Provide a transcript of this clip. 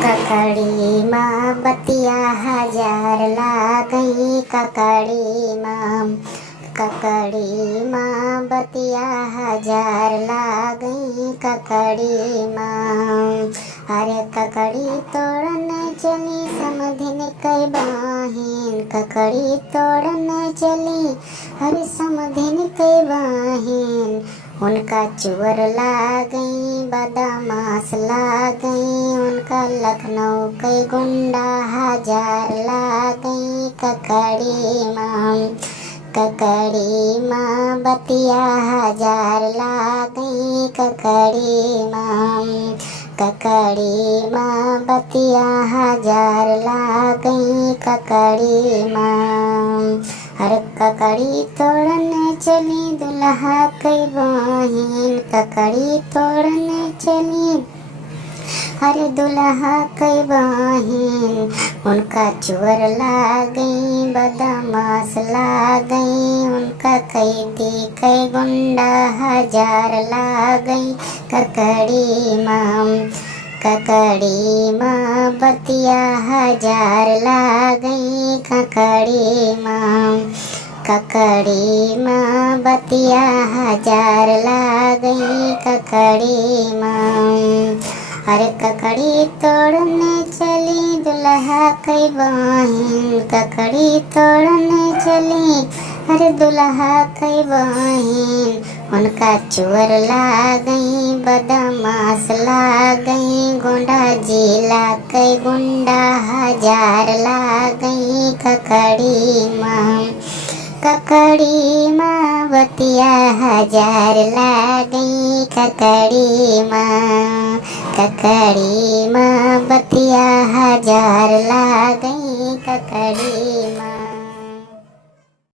ककड़ी माँ बतिया हजार लागई ककड़ी माँ। ककड़ी माँ बतिया हजार लागई ककड़ी माँ। अरे ककड़ी तोड़ने चली समधिन कई बाहिन। ककड़ी तोड़ने चली अरे समधिन कई बाहिन। उनका चुअर लागई बदमाश लागई। उनका लखनऊ के गुंडा हजार लागई ककड़ी माँ। ककड़ी माँ बतिया हजार लागई ककड़ी माँ। ककड़ी माँ बतिया हजार लागई ककड़ी माँ। अरे ककड़ी तोड़ने चली दुल्हा कई बहिन। ककड़ी तोड़ने चली अरे दुल्हा कई बहिन। उनका चोर लागई बदमाश लागई। उनका कैदी कई गुंडा हजार लागई ककड़ी माँ। ककड़ी माँ बतिया हजार लागई ककड़ी माँ। ककड़ी माँ बतिया हजार लागई ककड़ी माँ। अरे ककड़ी तोड़ने चली दुल्हा कई बहिन। ककड़ी तोड़ने चली अरे दुल्हा कई बहिन। उनका चोर लागई बदमाश लागई। गोंडा जिला कई गुंडा हजार लागई ककड़ी माँ। ककड़ी माँ बतिया हजार लागई ककड़ी माँ। ककड़ी माँ बतिया हजार लागई ककड़ी माँ।